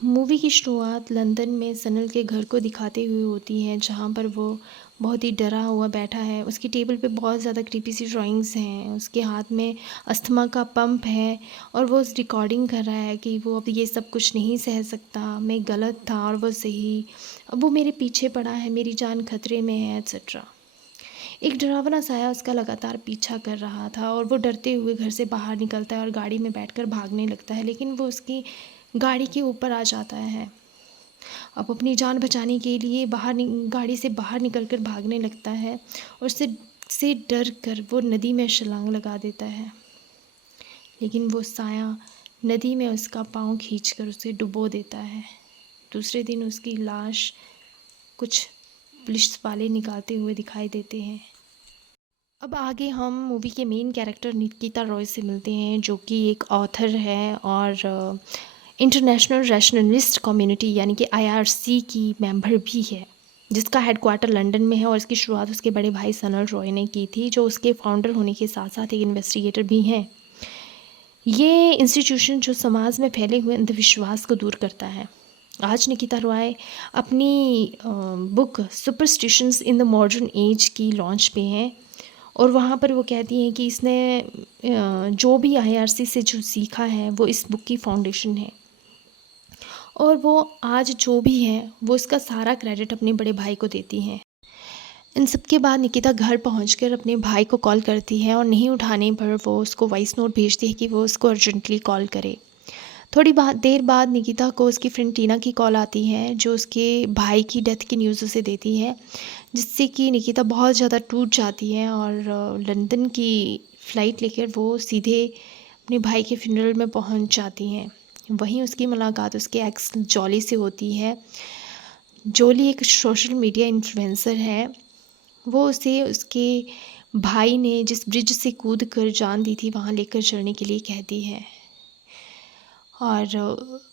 Movie की शुरुआत London में सनल के घर को दिखाते हुए होती है, जहाँ पर वो बहुत ही डरा हुआ बैठा है। उसकी टेबल पे बहुत ज़्यादा क्रीपी सी ड्राइंग्स हैं, उसके हाथ में अस्थमा का पंप है और वो उस रिकॉर्डिंग कर रहा है कि वो अब ये सब कुछ नहीं सह सकता, मैं गलत था और वो सही, अब वो मेरे पीछे पड़ा है, मेरी जान खतरे में है, एट्सेट्रा। एक डरावना साया उसका लगातार पीछा कर रहा था और वो डरते हुए घर से बाहर निकलता है और गाड़ी में बैठकर भागने लगता है, लेकिन वो उसकी गाड़ी के ऊपर आ जाता है। अब अपनी जान बचाने के लिए गाड़ी से बाहर निकल कर भागने लगता है और से डर कर वो नदी में छलांग लगा देता है, लेकिन वो साया नदी में उसका पाँव खींचकर उसे डुबो देता है। दूसरे दिन उसकी लाश कुछ पुलिस वाले निकालते हुए दिखाई देते हैं। अब आगे हम मूवी के मेन कैरेक्टर निकिता रॉय से मिलते हैं, जो कि एक ऑथर है और इंटरनेशनल रैशनलिस्ट कम्युनिटी यानी कि आईआरसी की मेंबर भी है, जिसका हेडक्वार्टर लंदन में है। और इसकी शुरुआत उसके बड़े भाई सनल रॉय ने की थी, जो उसके फाउंडर होने के साथ साथ एक इन्वेस्टिगेटर भी हैं। ये इंस्टीट्यूशन जो समाज में फैले हुए अंधविश्वास को दूर करता है। आज निकिता रॉय अपनी book superstitions in the modern age की लॉन्च पे हैं और वहाँ पर वो कहती हैं कि इसने जो भी आईआरसी से जो सीखा है वो इस बुक की फाउंडेशन है, और वो आज जो भी है वो इसका सारा क्रेडिट अपने बड़े भाई को देती हैं। इन सब के बाद निकिता घर पहुंचकर अपने भाई को कॉल करती है और नहीं उठाने पर वो उसको वॉइस नोट भेजती है कि वो उसको अर्जेंटली कॉल करे। थोड़ी देर बाद निकिता को उसकी फ्रेंड टीना की कॉल आती है, जो उसके भाई की डेथ की न्यूज़ उसे देती है, जिससे कि निकिता बहुत ज़्यादा टूट जाती है और लंदन की फ़्लाइट लेकर वो सीधे अपने भाई के फ्यूनरल में पहुंच जाती हैं। वहीं उसकी मुलाकात उसके एक्स जॉली से होती है। जॉली एक सोशल मीडिया इन्फ्लुएंसर है। वो उसे उसके भाई ने जिस ब्रिज से कूद कर जान दी थी वहाँ लेकर चलने के लिए कहती है, और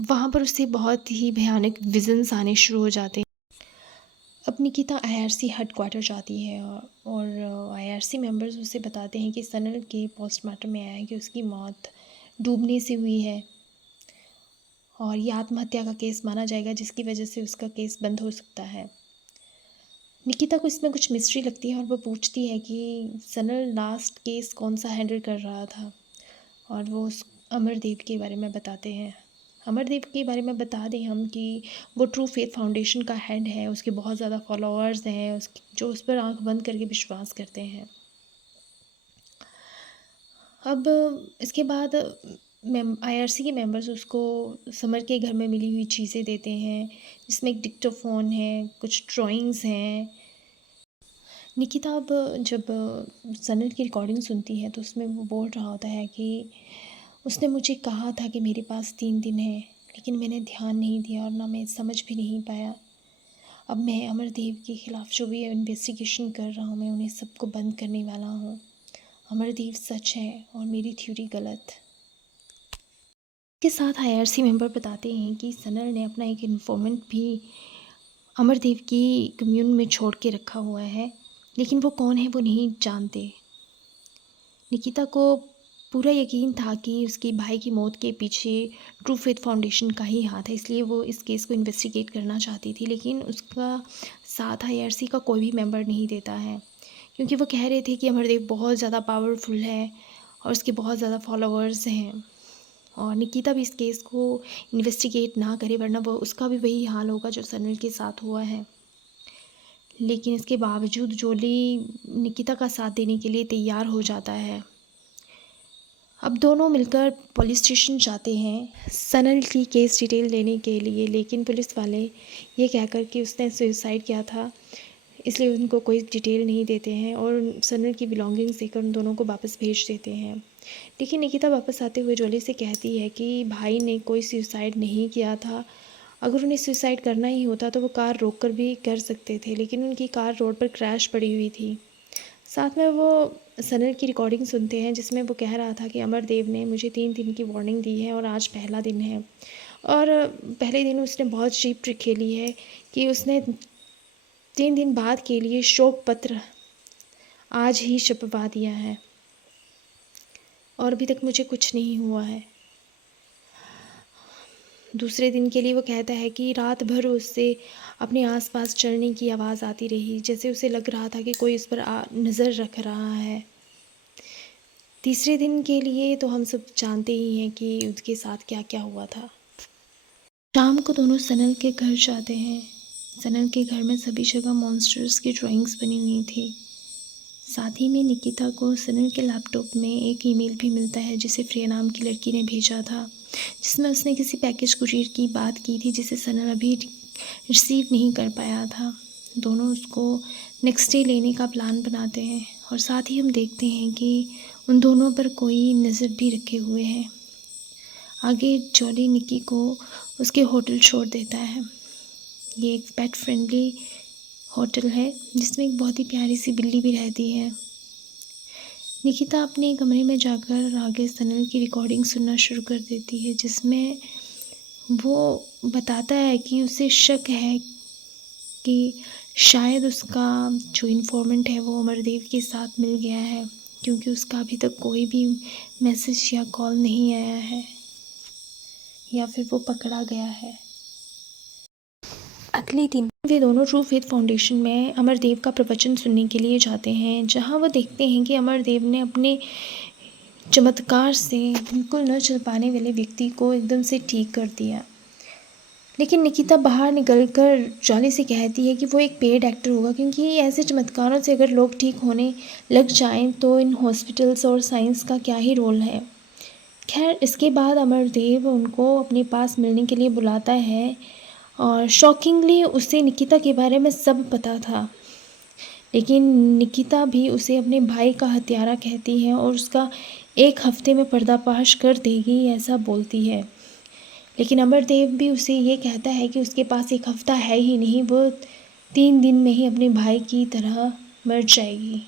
वहाँ पर उससे बहुत ही भयानक विजन्स आने शुरू हो जाते हैं। अब निकिता आईआरसी हेडक्वार्टर जाती है और आईआरसी मेंबर्स उसे बताते हैं कि सनल के पोस्टमार्टम में आया है कि उसकी मौत डूबने से हुई है और ये आत्महत्या का केस माना जाएगा, जिसकी वजह से उसका केस बंद हो सकता है। निकिता को इसमें कुछ मिस्ट्री लगती है और वो पूछती है कि सनल लास्ट केस कौन सा हैंडल कर रहा था, और वो उस अमरदेव के बारे में बताते हैं। अमरदेव के बारे में बता दें हम कि वो ट्रू फेथ फाउंडेशन का हेड है, उसके बहुत ज़्यादा फॉलोअर्स हैं जो उस पर आंख बंद करके विश्वास करते हैं। अब इसके बाद आईआरसी के मेंबर्स उसको समर के घर में मिली हुई चीज़ें देते हैं, जिसमें एक डिक्टोफोन है, कुछ ड्राइंग्स हैं। निकिता अब जब सनल की रिकॉर्डिंग सुनती है तो उसमें वो बोल रहा होता है कि उसने मुझे कहा था कि मेरे पास 3 दिन है, लेकिन मैंने ध्यान नहीं दिया और ना मैं समझ भी नहीं पाया। अब मैं अमरदेव के ख़िलाफ़ जो भी इन्वेस्टिगेशन कर रहा हूँ, मैं उन्हें सबको बंद करने वाला हूँ। अमरदेव सच है और मेरी थ्योरी गलत। के साथ आईआरसी मेंबर बताते हैं कि सनल ने अपना एक इन्फॉर्मेंट भी अमरदेव की कम्यून में छोड़ के रखा हुआ है, लेकिन वो कौन है वो नहीं जानते। निकिता को पूरा यकीन था कि उसके भाई की मौत के पीछे ट्रू फेथ फाउंडेशन का ही हाथ है, इसलिए वो इस केस को इन्वेस्टिगेट करना चाहती थी, लेकिन उसका साथ आईआरसी का कोई भी मेंबर नहीं देता है, क्योंकि वो कह रहे थे कि अमरदेव बहुत ज़्यादा पावरफुल है और उसके बहुत ज़्यादा फॉलोअर्स हैं, और निकिता भी इस केस को इन्वेस्टिगेट ना करे वरना वो उसका भी वही हाल होगा जो सनल के साथ हुआ है। लेकिन इसके बावजूद जोली निकिता का साथ देने के लिए तैयार हो जाता है। अब दोनों मिलकर पुलिस स्टेशन जाते हैं सनल की केस डिटेल लेने के लिए, लेकिन पुलिस वाले ये कहकर कि उसने सुसाइड किया था इसलिए उनको कोई डिटेल नहीं देते हैं और सनल की बिलोंगिंग्स देकर उन दोनों को वापस भेज देते हैं। लेकिन निकिता वापस आते हुए जोली से कहती है कि भाई ने कोई सुसाइड नहीं किया था, अगर उन्हें सुसाइड करना ही होता तो वो कार रोक कर भी कर सकते थे, लेकिन उनकी कार रोड पर क्रैश पड़ी हुई थी। साथ में वो सनल की रिकॉर्डिंग सुनते हैं, जिसमें वो कह रहा था कि अमरदेव ने मुझे 3 दिन की वार्निंग दी है और आज पहला दिन है, और पहले दिन उसने बहुत चीप ट्रिक खेली है कि उसने 3 दिन बाद के लिए शोक पत्र आज ही छपवा दिया है और अभी तक मुझे कुछ नहीं हुआ है। दूसरे दिन के लिए वो कहता है कि रात भर उससे अपने आसपास चलने की आवाज़ आती रही, जैसे उसे लग रहा था कि कोई उस पर नज़र रख रहा है। तीसरे दिन के लिए तो हम सब जानते ही हैं कि उसके साथ क्या क्या हुआ था। शाम को दोनों सनल के घर जाते हैं। सनल के घर में सभी जगह मॉन्स्टर्स की ड्राइंग्स बनी हुई थी। साथ ही में निकिता को सनल के लैपटॉप में एक ईमेल भी मिलता है जिसे फ्रिया नाम की लड़की ने भेजा था, जिसमें उसने किसी पैकेज कुरियर की बात की थी जिसे सनल अभी रिसीव नहीं कर पाया था। दोनों उसको नेक्स्ट डे लेने का प्लान बनाते हैं और साथ ही हम देखते हैं कि उन दोनों पर कोई नज़र भी रखे हुए हैं। आगे जॉली निकी को उसके होटल छोड़ देता है। ये एक पेट फ्रेंडली होटल है जिसमें एक बहुत ही प्यारी सी बिल्ली भी रहती है। निकिता अपने कमरे में जाकर आगे सनल की रिकॉर्डिंग सुनना शुरू कर देती है, जिसमें वो बताता है कि उसे शक है कि शायद उसका जो इन्फॉर्मेंट है वो अमरदेव के साथ मिल गया है, क्योंकि उसका अभी तक कोई भी मैसेज या कॉल नहीं आया है या फिर वो पकड़ा गया है। अगले दिन वे दोनों ट्रू फेथ फाउंडेशन में अमरदेव का प्रवचन सुनने के लिए जाते हैं, जहां वो देखते हैं कि अमरदेव ने अपने चमत्कार से बिल्कुल न चल पाने वाले व्यक्ति को एकदम से ठीक कर दिया। लेकिन निकिता बाहर निकलकर जॉली से कहती है कि वो एक पेड एक्टर होगा, क्योंकि ऐसे चमत्कारों से अगर लोग ठीक होने लग जाएं तो इन हॉस्पिटल्स और साइंस का क्या ही रोल है। खैर, इसके बाद अमरदेव उनको अपने पास मिलने के लिए बुलाता है और शॉकिंगली उसे निकिता के बारे में सब पता था। लेकिन निकिता भी उसे अपने भाई का हत्यारा कहती है और उसका 1 हफ्ते में पर्दाफाश कर देगी ऐसा बोलती है। लेकिन अमरदेव भी उसे ये कहता है कि उसके पास 1 हफ्ता है ही नहीं, वो 3 दिन में ही अपने भाई की तरह मर जाएगी।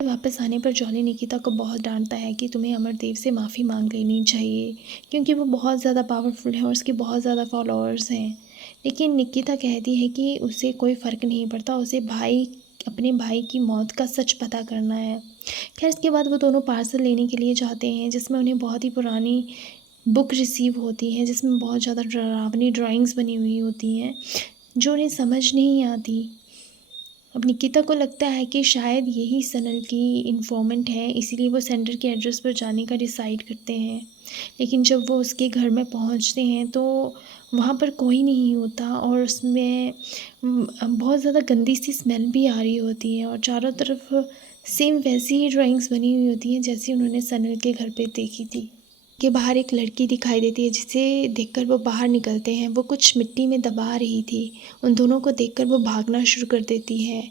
वापस आने पर जॉली निकिता को बहुत डांटता है कि तुम्हें अमरदेव से माफ़ी मांग लेनी चाहिए, क्योंकि वो बहुत ज़्यादा पावरफुल है और उसके बहुत ज़्यादा फॉलोअर्स हैं। लेकिन निकिता कहती है कि उसे कोई फ़र्क नहीं पड़ता, उसे अपने भाई की मौत का सच पता करना है। खैर, इसके बाद वो दोनों पार्सल लेने के लिए जाते हैं, जिसमें उन्हें बहुत ही पुरानी बुक रिसीव होती है, जिसमें बहुत ज़्यादा डरावनी ड्राइंग्स बनी हुई होती हैं जो उन्हें समझ नहीं आती। अब निकिता को लगता है कि शायद यही सनल की इन्फॉर्मेंट है, इसीलिए वो सेंटर के एड्रेस पर जाने का डिसाइड करते हैं। लेकिन जब वो उसके घर में पहुंचते हैं तो वहाँ पर कोई नहीं होता और उसमें बहुत ज़्यादा गंदी सी स्मेल भी आ रही होती है और चारों तरफ सेम वैसी ही ड्राइंग्स बनी हुई होती हैं जैसी उन्होंने सनल के घर पे देखी थी। के बाहर एक लड़की दिखाई देती है, जिसे देखकर वो बाहर निकलते हैं। वो कुछ मिट्टी में दबा रही थी। उन दोनों को देखकर वो भागना शुरू कर देती है।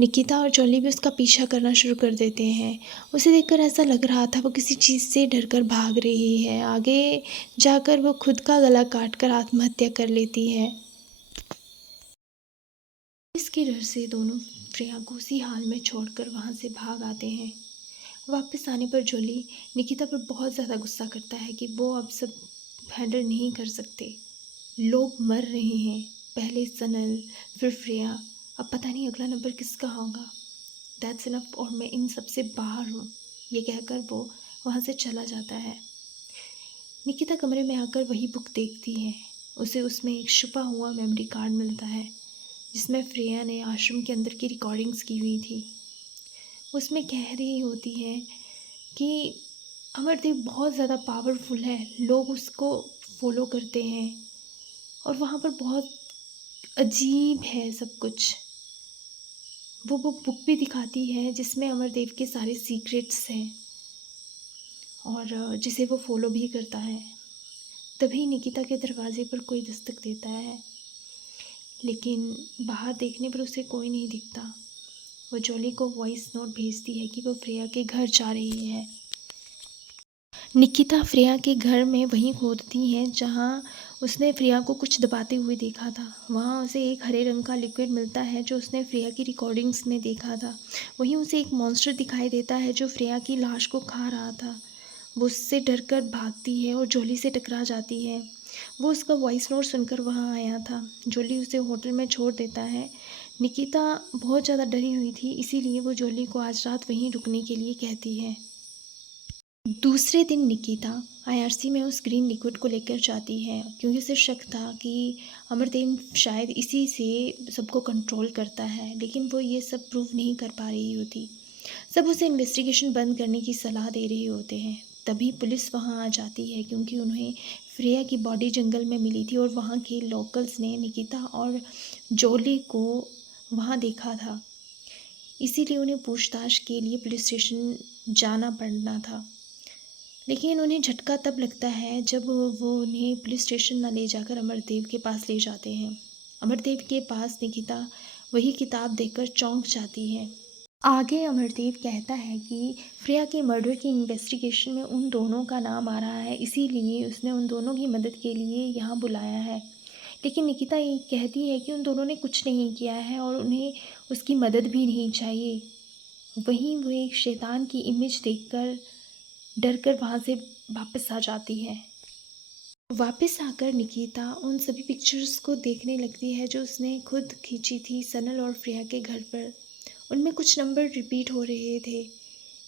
निकिता और जॉली भी उसका पीछा करना शुरू कर देते हैं। उसे देखकर ऐसा लग रहा था वो किसी चीज़ से डरकर भाग रही है। आगे जाकर वो खुद का गला काटकर आत्महत्या कर लेती है। इसके डर से दोनों फ्रेया को उसी हाल में छोड़कर वहाँ से भाग आते हैं। वापस आने पर जॉली निकिता पर बहुत ज़्यादा गुस्सा करता है कि वो अब सब हैंडल नहीं कर सकते। लोग मर रहे हैं, पहले सनल, फिर फ्रेया, अब पता नहीं अगला नंबर किसका होगा। दैट्स इनफ और मैं इन सब से बाहर हूँ, ये कहकर वो वहाँ से चला जाता है। निकिता कमरे में आकर वही बुक देखती है। उसे उसमें एक छुपा हुआ मेमोरी कार्ड मिलता है जिसमें फ्रेया ने आश्रम के अंदर की रिकॉर्डिंग्स की हुई थी। उसमें कह रही होती है कि अमरदेव बहुत ज़्यादा पावरफुल है, लोग उसको फॉलो करते हैं और वहाँ पर बहुत अजीब है सब कुछ। वो बुक भी दिखाती है जिसमें अमरदेव के सारे सीक्रेट्स हैं और जिसे वो फॉलो भी करता है। तभी निकिता के दरवाज़े पर कोई दस्तक देता है, लेकिन बाहर देखने पर उसे कोई नहीं दिखता। वो जॉली को वॉइस नोट भेजती है कि वो फ्रेया के घर जा रही है। निकिता फ्रेया के घर में वहीं खोदती है जहाँ उसने फ्रेया को कुछ दबाते हुए देखा था। वहाँ उसे एक हरे रंग का लिक्विड मिलता है जो उसने फ्रेया की रिकॉर्डिंग्स में देखा था। वहीं उसे एक मॉन्स्टर दिखाई देता है जो फ्रेया की लाश को खा रहा था। वो उससे डरकर भागती है और जॉली से टकरा जाती है। वो उसका वॉइस नोट सुनकर वहाँ आया था। जॉली उसे होटल में छोड़ देता है। निकिता बहुत ज़्यादा डरी हुई थी, इसीलिए वो जॉली को आज रात वहीं रुकने के लिए कहती है। दूसरे दिन निकिता आईआरसी में उस ग्रीन लिक्विड को लेकर जाती है क्योंकि उसे शक था कि अमरदेव शायद इसी से सबको कंट्रोल करता है, लेकिन वो ये सब प्रूव नहीं कर पा रही होती। सब उसे इन्वेस्टिगेशन बंद करने की सलाह दे रहे होते हैं। तभी पुलिस वहाँ आ जाती है क्योंकि उन्हें फ्रेया की बॉडी जंगल में मिली थी और वहाँ के लोकल्स ने निकिता और जोली को वहाँ देखा था। इसीलिए उन्हें पूछताछ के लिए पुलिस स्टेशन जाना पड़ना था। लेकिन उन्हें झटका तब लगता है जब वो उन्हें पुलिस स्टेशन ना ले जाकर अमरदेव के पास ले जाते हैं। अमरदेव के पास निकिता वही किताब देखकर चौंक जाती है। आगे अमरदेव कहता है कि फ्रेया के मर्डर की इन्वेस्टिगेशन में उन दोनों का नाम आ रहा है, इसीलिए उसने उन दोनों की मदद के लिए यहाँ बुलाया है। लेकिन निकिता ये कहती है कि उन दोनों ने कुछ नहीं किया है और उन्हें उसकी मदद भी नहीं चाहिए। वहीं वो एक शैतान की इमेज देखकर डर कर वहाँ से वापस आ जाती है। वापस आकर निकिता उन सभी पिक्चर्स को देखने लगती है जो उसने खुद खींची थी सनल और फ्रेया के घर पर। उनमें कुछ नंबर रिपीट हो रहे थे।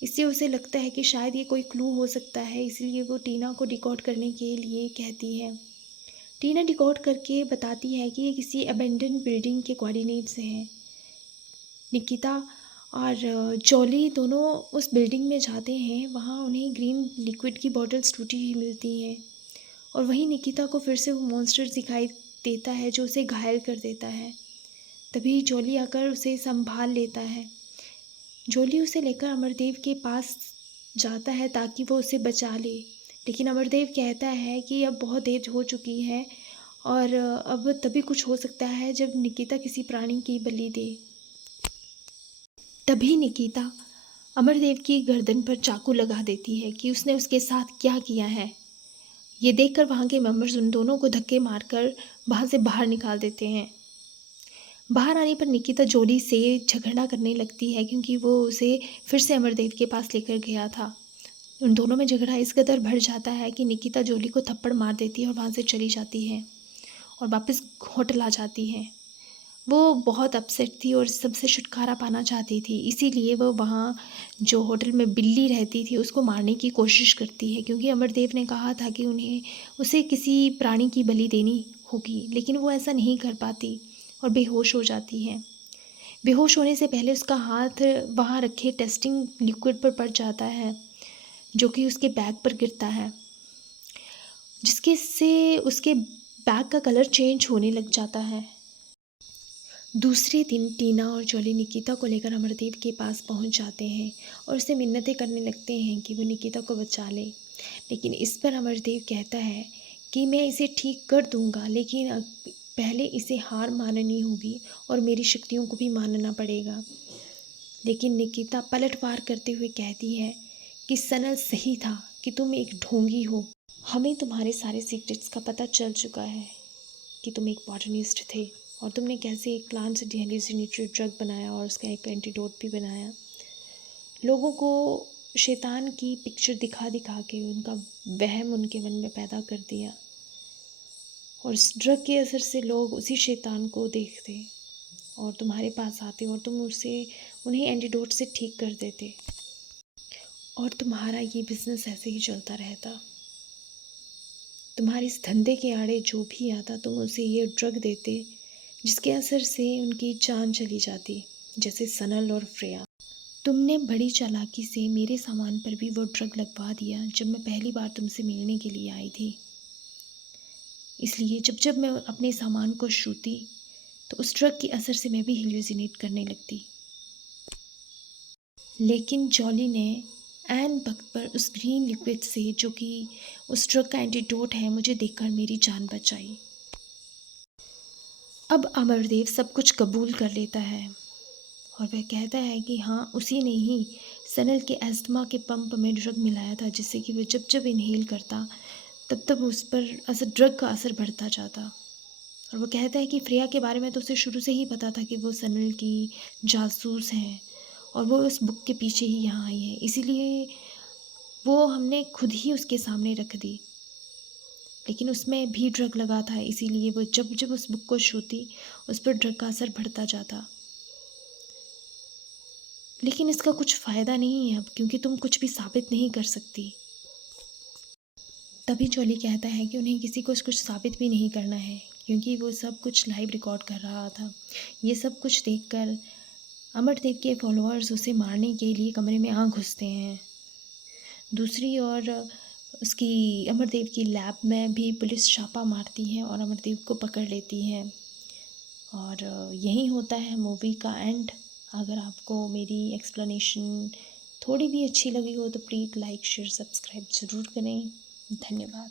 इससे उसे लगता है कि शायद ये कोई क्लू हो सकता है, इसलिए वो टीना को डिकोड करने के लिए कहती है। टीना डिकोड करके बताती है कि ये किसी अबेंडन बिल्डिंग के कोऑर्डिनेट्स हैं। निकिता और जॉली दोनों उस बिल्डिंग में जाते हैं। वहाँ उन्हें ग्रीन लिक्विड की बॉटल्स टूटी हुई मिलती हैं और वहीं निकिता को फिर से वो मॉन्स्टर दिखाई देता है जो उसे घायल कर देता है। तभी जॉली आकर उसे संभाल लेता है। जॉली उसे लेकर अमरदेव के पास जाता है ताकि वो उसे बचा ले, लेकिन अमरदेव कहता है कि अब बहुत देर हो चुकी है और अब तभी कुछ हो सकता है जब निकिता किसी प्राणी की बलि दे। तभी निकिता अमरदेव की गर्दन पर चाकू लगा देती है कि उसने उसके साथ क्या किया है। ये देखकर वहाँ के मेंबर्स उन दोनों को धक्के मारकर वहाँ से बाहर निकाल देते हैं। बाहर आने पर निकिता जोली से झगड़ा करने लगती है क्योंकि वो उसे फिर से अमरदेव के पास लेकर गया था। उन दोनों में झगड़ा इस कदर बढ़ जाता है कि निकिता जोली को थप्पड़ मार देती है और वहाँ से चली जाती है और वापस होटल आ जाती है। वो बहुत अपसेट थी और सबसे छुटकारा पाना चाहती थी, इसीलिए वो वहाँ जो होटल में बिल्ली रहती थी उसको मारने की कोशिश करती है क्योंकि अमरदेव ने कहा था कि उसे किसी प्राणी की बलि देनी होगी, लेकिन वो ऐसा नहीं कर पाती और बेहोश हो जाती है। बेहोश होने से पहले उसका हाथ वहाँ रखे टेस्टिंग लिक्विड पर पड़ जाता है जो कि उसके बैग पर गिरता है, जिसके से उसके बैग का कलर चेंज होने लग जाता है। दूसरे दिन टीना और जॉली निकिता को लेकर अमरदेव के पास पहुंच जाते हैं और उससे मिन्नतें करने लगते हैं कि वो निकिता को बचा ले। लेकिन इस पर अमरदेव कहता है कि मैं इसे ठीक कर दूंगा, लेकिन पहले इसे हार माननी होगी और मेरी शक्तियों को भी मानना पड़ेगा। लेकिन निकिता पलटवार करते हुए कहती है कि सनल सही था कि तुम एक ढोंगी हो। हमें तुम्हारे सारे सीक्रेट्स का पता चल चुका है कि तुम एक बॉटनिस्ट थे और तुमने कैसे एक प्लांट से डिहेल्यूसिनेटरी ड्रग बनाया और उसका एक एंटीडोट भी बनाया। लोगों को शैतान की पिक्चर दिखा दिखा के उनका वहम उनके मन में पैदा कर दिया और इस ड्रग के असर से लोग उसी शैतान को देखते और तुम्हारे पास आते और तुम उन्हें एंटीडोट से ठीक कर देते और तुम्हारा ये बिज़नेस ऐसे ही चलता रहता। तुम्हारे इस धंधे के आड़े जो भी आता तुम उसे ये ड्रग देते जिसके असर से उनकी जान चली जाती, जैसे सनल और फ्रेया। तुमने बड़ी चालाकी से मेरे सामान पर भी वो ड्रग लगवा दिया जब मैं पहली बार तुमसे मिलने के लिए आई थी। इसलिए जब जब मैं अपने सामान को छूती तो उस ड्रग के असर से मैं भी हेलुसिनेट करने लगती। लेकिन जॉली ने ऐन वक्त पर उस ग्रीन लिक्विड से, जो कि उस ड्रग का एंटीडोट है, मुझे देखकर मेरी जान बचाई। अब अमरदेव सब कुछ कबूल कर लेता है और वह कहता है कि हाँ, उसी ने ही सनल के अस्थमा के पंप में ड्रग मिलाया था, जिससे कि वह जब जब इनहेल करता तब तब उस पर ड्रग का असर बढ़ता जाता। और वो कहता है कि फ्रेया के बारे में तो उसे शुरू से ही पता था कि वो सनल की जासूस हैं और वो उस बुक के पीछे ही यहाँ आई है, इसीलिए वो हमने खुद ही उसके सामने रख दी। लेकिन उसमें भी ड्रग लगा था, इसीलिए वो जब जब उस बुक को छूती उस पर ड्रग का असर बढ़ता जाता। लेकिन इसका कुछ फ़ायदा नहीं है अब, क्योंकि तुम कुछ भी साबित नहीं कर सकती। तभी चोली कहता है कि उन्हें किसी को कुछ साबित भी नहीं करना है, क्योंकि वो सब कुछ लाइव रिकॉर्ड कर रहा था। ये सब कुछ देखकर अमरदेव के फॉलोअर्स उसे मारने के लिए कमरे में आ घुसते हैं। दूसरी ओर उसकी अमरदेव की लैब में भी पुलिस छापा मारती है और अमरदेव को पकड़ लेती है। और यही होता है मूवी का एंड। अगर आपको मेरी एक्सप्लेनेशन थोड़ी भी अच्छी लगी हो तो प्लीज़ लाइक शेयर सब्सक्राइब ज़रूर करें। धन्यवाद।